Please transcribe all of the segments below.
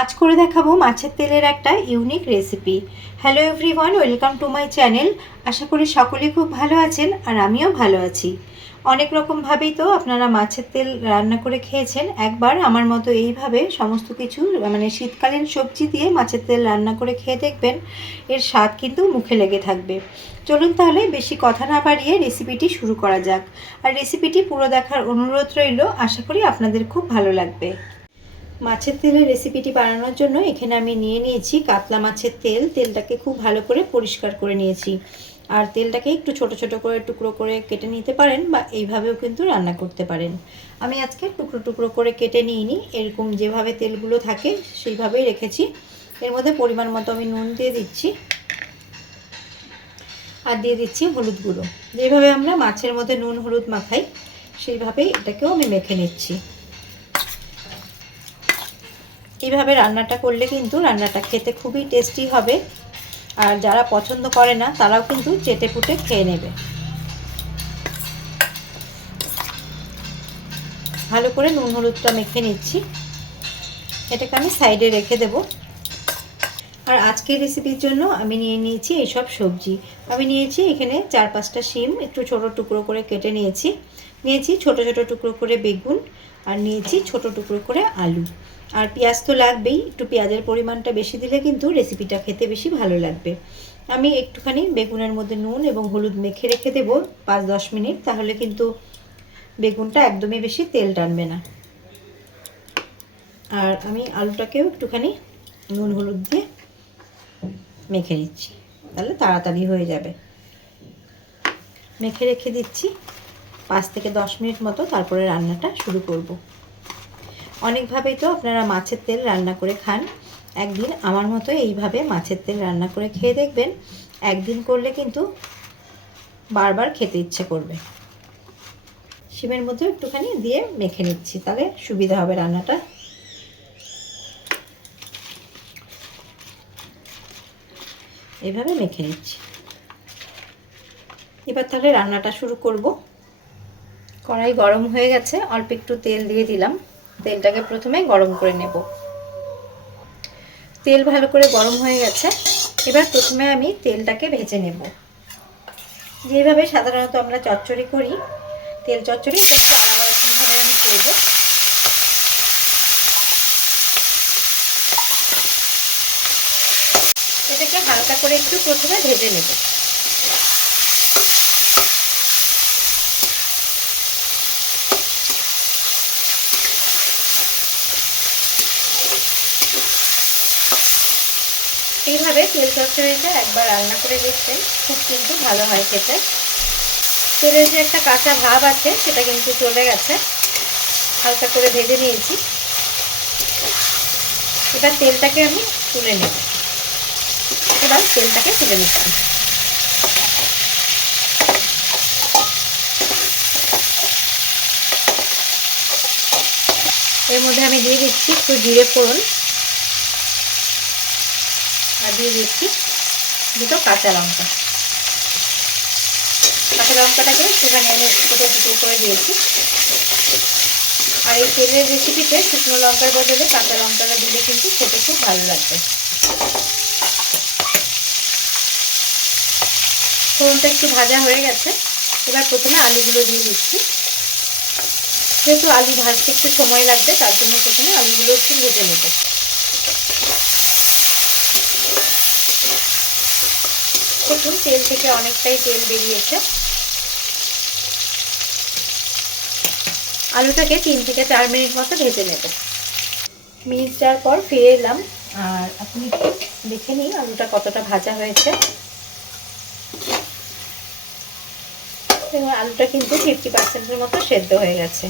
আজ করে দেখাবো মাছের তেলের একটা unique recipe. Hello everyone, welcome to my channel. আশা করি সকলেই খুব ভালো আছেন আর আমিও ভালো আছি। অনেক রকমভাবেই তো আপনারা মাছের তেল রান্না করে খেয়েছেন। একবার আমার মতো এইভাবে সমস্ত কিছু শীতকালীন সবজি দিয়ে মাছের তেল রান্না করে খেয়ে দেখবেন, এর স্বাদ কিন্তু মুখে লেগে থাকবে। চলুন তাহলে বেশি কথা না বাড়িয়ে রেসিপিটি শুরু করা যাক। আর রেসিপিটি পুরো দেখার অনুরোধ রইল, আশা করি আপনাদের খুব ভালো লাগবে। মাছের তেলের রেসিপিটি বানানোর জন্য এখানে আমি নিয়ে নিয়েছি কাতলা মাছের তেল। তেলটাকে খুব ভালো করে পরিষ্কার করে নিয়েছি। আর তেলটাকে একটু ছোট ছোট করে টুকরো করে কেটে নিতে পারেন বা এইভাবেও কিন্তু রান্না করতে পারেন। আমি আজকে টুকরো টুকরো করে কেটে নিইনি, এরকম যেভাবে তেলগুলো থাকে সেইভাবেই রেখেছি। এর মধ্যে পরিমাণ মতো আমি নুন দিয়ে দিচ্ছি আর দিয়ে দিচ্ছি হলুদ গুঁড়ো। যেভাবে আমরা মাছের মধ্যে নুন হলুদ মাখাই সেইভাবেই এটাকেও আমি মেখে নিচ্ছি। এইভাবে রান্নাটা করলে কিন্তু রান্নাটা খেতে খুবই টেস্টি হবে। আর যারা পছন্দ করে না তারাও কিন্তু চেটেপুটে খেয়ে নেবে। ভালো করে নুন হলুদটা মেখে নিচ্ছি, এটাকে আমি সাইডে রেখে দেব। আর আজকের রেসিপির জন্য আমি নিয়ে নিয়েছি এইসব সবজি। আমি নিয়েছি এখানে 4-5টা শিম একটু ছোট টুকরো করে কেটে নিয়েছি। নিয়েছি ছোট ছোট টুকরো করে বেগুন, আর নিয়েছি ছোট টুকরো করে আলু। আর পেঁয়াজ তো লাগবেই, একটু পেঁয়াজের পরিমাণটা বেশি দিলে কিন্তু রেসিপিটা খেতে বেশি ভালো লাগবে। আমি একটুখানি বেগুনের মধ্যে নুন এবং হলুদ মেখে রেখে দেবো 5-10 মিনিট, তাহলে কিন্তু বেগুনটা একদমই বেশি তেল টানবে না। আর আমি আলুটাকেও একটুখানি নুন হলুদ দিয়ে মেখে নিচ্ছি, তাহলে তাড়াতাড়ি হয়ে যাবে। মেখে রেখে দিচ্ছি 5-10 মিনিট মতো, তারপরে রান্নাটা শুরু করব। অনেকভাবেই তো আপনারা মাছের তেল রান্না করে খান। একদিন আমার মতো এইভাবে মাছের তেল রান্না করে খেয়ে দেখবেন, একদিন করলে কিন্তু বারবার খেতে ইচ্ছে করবে। শিমের মধ্যে একটুখানি দিয়ে মেখে নিচ্ছি, তাহলে সুবিধা হবে রান্নাটা। এইভাবে মেখে নিচ্ছি। এবার তাহলে রান্নাটা শুরু করব। কড়াই গরম হয়ে গেছে, অল্প একটু তেল দিয়ে দিলাম। তেলটাকে প্রথমে গরম করে নেব। তেল ভালো করে গরম হয়ে গেছে। এবার প্রথমে আমি তেলটাকে ভেজে নেব। যেভাবে সাধারণত আমরা চচ্চড়ি করি, তেল চচ্চড়ি ঠিক আলাদা রকমভাবে আমি করব। এটাকে হালকা করে একটু প্রথমে ভেজে নেব। এইভাবে তেল চচ্চড়িটা একবার রান্না করে দেখবেন, খুব কিন্তু ভালো হয় খেতে। তেলের যে একটা কাঁচা ভাব আছে সেটা কিন্তু চলে গেছে। হালকা করে ভেজে নিয়েছি। এবার তেলটাকে আমি তুলে নেব। এবার তেলটাকে তুলে নিচ্ছি। এর মধ্যে আমি দিয়ে দিচ্ছি একটু জিরে ফোড়ন, আর দিয়ে দিচ্ছি দুটো কাঁচা লঙ্কা। কাঁচা লঙ্কাটাকে সেখানে আমি ছোটো টুকরো করে দিয়েছি। আর এই তেলের রেসিপিতে শুকনো লঙ্কার বদলে কাঁচা লঙ্কাটা দিলে কিন্তু খেতে খুব ভালো লাগবে। ফোড়নটা একটু ভাজা হয়ে গেছে। এবার প্রথমে আলুগুলো দিয়ে দিচ্ছি। যেহেতু আলু ভাজতে একটু সময় লাগবে, তার জন্য প্রথমে আলুগুলো একটু ভেজে নেব। দেখুন তেল থেকে অনেকটাই তেল বেরিয়েছে। আলুটাকে 3-4 মিনিট মতো ভেজে নেব। মিনিট 4 পর ফিরে এলাম, আর আপনি দেখে নিন আলুটা কতটা ভাজা হয়েছে। আলুটা কিন্তু 50%-এর মতো সেদ্ধ হয়ে গেছে।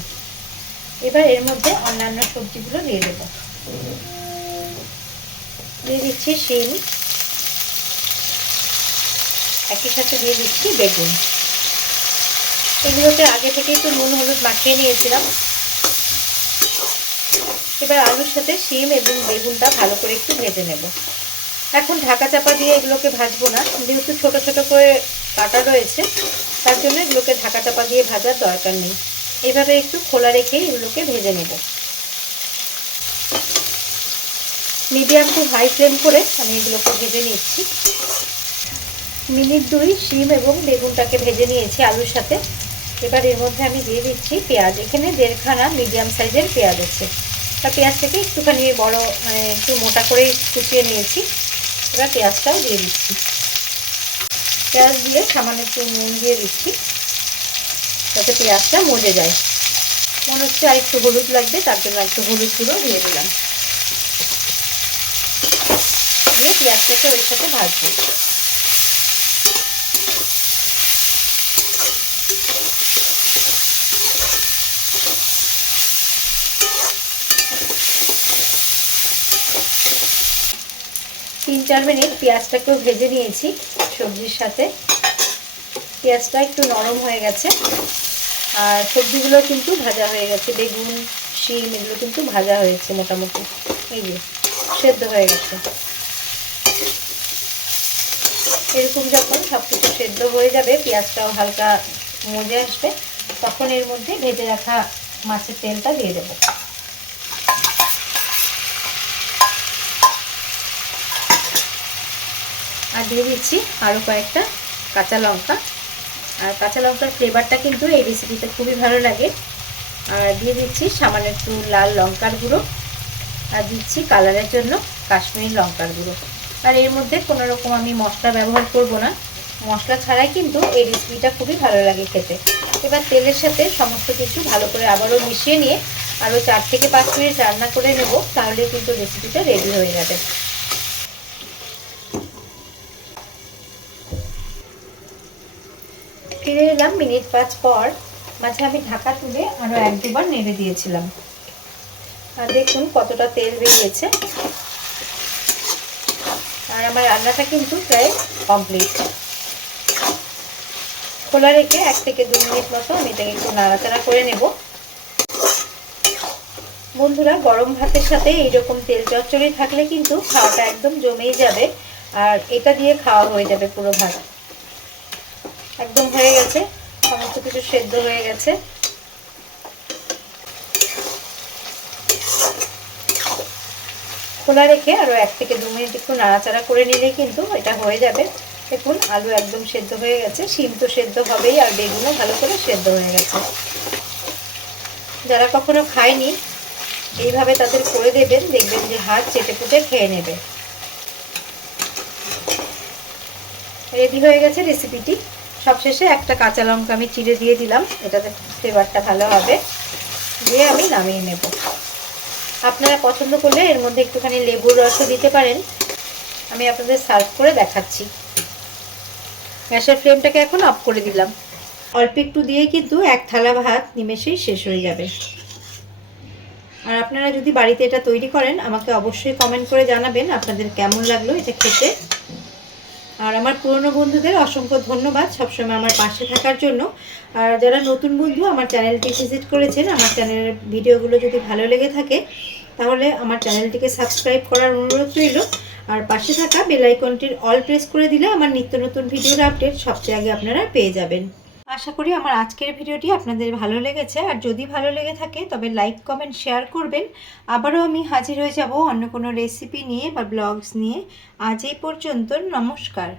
এবার এর মধ্যে অন্যান্য সবজিগুলো দিয়ে দেব। দিয়ে দিচ্ছি শিম, একই সাথে দিয়ে দিচ্ছি বেগুন। এগুলোতে আগে থেকে একটু নুন হলুদ মাখিয়ে নিয়েছিলাম। এবার আলুর সাথে শিম এবং বেগুনটা ভালো করে একটু ভেজে নেব। এখন ঢাকা চাপা দিয়ে এগুলোকে ভাজবো না, যেহেতু ছোট ছোট করে কাটা রয়েছে, তার জন্য এগুলোকে ঢাকা চাপা দিয়ে ভাজার দরকার নেই। এইভাবে একটু খোলা রেখে এগুলোকে ভেজে নেব। মিডিয়াম টু হাই ফ্লেম করে আমি এগুলোকে ভেজে নিচ্ছি। মিনিট 2 শিম এবং বেগুনটাকে ভেজে নিয়েছি আলুর সাথে। এবার এর মধ্যে আমি দিয়ে দিচ্ছি পেঁয়াজ। এখানে 1.5 খানা মিডিয়াম সাইজের পেঁয়াজ আছে। আর পেঁয়াজটাকে একটুখানি বড় একটু মোটা করে কুচিয়ে নিয়েছি। এবার পেঁয়াজটাও দিয়ে দিচ্ছি। পেঁয়াজ দিয়ে সামান্য একটু নুন দিয়ে দিচ্ছি যাতে পেঁয়াজটা মজে যায়। মনে হচ্ছে আর একটু হলুদ লাগবে, তার জন্য একটু হলুদ গুঁড়ো দিয়ে দিলাম। দিয়ে পেঁয়াজটাকে ওর সাথে ভাজবো। তিন চার মিনিট পেঁয়াজটাকেও ভেজে নিয়েছি সবজির সাথে। পেঁয়াজটা একটু নরম হয়ে গেছে আর সবজিগুলো কিন্তু ভাজা হয়ে গেছে। বেগুন, শিম এগুলো কিন্তু ভাজা হয়েছে মোটামুটি, এই যে সেদ্ধ হয়ে গেছে। এরকম যখন সব কিছু সেদ্ধ হয়ে যাবে, পেঁয়াজটাও হালকা মজে আসবে, তখন এর মধ্যে ভেজে রাখা মাছের তেলটা দিয়ে দেব। আর দিয়ে দিচ্ছি আরও কয়েকটা কাঁচা লঙ্কা। আর কাঁচা লঙ্কার ফ্লেভারটা কিন্তু এই রেসিপিতে খুবই ভালো লাগে। আর দিয়ে দিচ্ছি সামান্য একটু লাল লঙ্কার গুঁড়ো, আর দিচ্ছি কালারের জন্য কাশ্মীরি লঙ্কার গুঁড়ো। আর এর মধ্যে কোনো রকম আমি মশলা ব্যবহার করব না, মশলা ছাড়াই কিন্তু এই রেসিপিটা খুবই ভালো লাগে খেতে। এবার তেলের সাথে সমস্ত কিছু ভালো করে আবারও মিশিয়ে নিয়ে আরও 4 থেকে 5 মিনিট রান্না করে নেব, তাহলে কিন্তু রেসিপিটা রেডি হয়ে যাবে। ফিরে এলাম মিনিট 5 পর। মাঝে আমি ঢাকা তুলে আরও 1-2 বার নেড়ে দিয়েছিলাম। আর দেখুন কতটা তেল বেরিয়েছে। আর আমার রান্নাটা কিন্তু প্রায় কমপ্লিট। খোলা রেখে 1 থেকে 2 মিনিট মতো আমি এটাকে একটু নাড়াচাড়া করে নেব। বন্ধুরা, গরম ভাতের সাথে এইরকম তেল চচ্চড়ি থাকলে কিন্তু খাওয়াটা একদম জমেই যাবে। আর এটা দিয়ে খাওয়া হয়ে যাবে পুরো ভাত। একদম হয়ে গেছে, সমস্ত কিছু সেদ্ধ হয়ে গেছে। খোলা রেখে আরও 1 থেকে 2 মিনিট একটু নাড়াচাড়া করে নিলে কিন্তু এটা হয়ে যাবে। দেখুন আলু একদম সেদ্ধ হয়ে গেছে, শিম তো সেদ্ধ হবেই, আর বেগুনও ভালো করে সেদ্ধ হয়ে গেছে। যারা কখনো খায়নি এইভাবে তাদের করে দেবেন, দেখবেন যে হাত চেটেপুটে খেয়ে নেবে। রেডি হয়ে গেছে রেসিপিটি। সবশেষে একটা কাঁচা লঙ্কা আমি চিড়ে দিয়ে দিলাম, এটাতে ফ্লেভারটা ভালো হবে। দিয়ে আমি নামিয়ে নেব। আপনারা পছন্দ করলে এর মধ্যে একটুখানি লেবুর রসও দিতে পারেন। আমি আপনাদের সার্ভ করে দেখাচ্ছি। গ্যাসের ফ্লেমটাকে এখন অফ করে দিলাম। অল্প একটু দিয়ে কিন্তু 1 থালা ভাত নিমেষেই শেষ হয়ে যাবে। আর আপনারা যদি বাড়িতে এটা তৈরি করেন, আমাকে অবশ্যই কমেন্ট করে জানাবেন আপনাদের কেমন লাগলো এটা খেতে। আর আমার পুরনো বন্ধুদের অসংখ্য ধন্যবাদ সবসময় আমার পাশে থাকার জন্য। আর যারা নতুন বন্ধু আমার চ্যানেলটি ভিজিট করেছেন, আমার চ্যানেলের ভিডিওগুলো যদি ভালো লেগে থাকে তাহলে আমার চ্যানেলটিকে সাবস্ক্রাইব করার অনুরোধ রইল। আর পাশে থাকা বেল আইকনটির অল প্রেস করে দিলে আমার নিত্য নতুন ভিডিওর আপডেট সবচেয়ে আগে আপনারা পেয়ে যাবেন। আশা করি আমার আজকের ভিডিওটি আপনাদের ভালো লেগেছে। আর যদি ভালো লেগে থাকে তবে লাইক, কমেন্ট, শেয়ার করবেন। আবারও আমি হাজির হয়ে যাব অন্য কোনো রেসিপি নিয়ে বা ব্লগস নিয়ে। আজ এই পর্যন্ত, নমস্কার।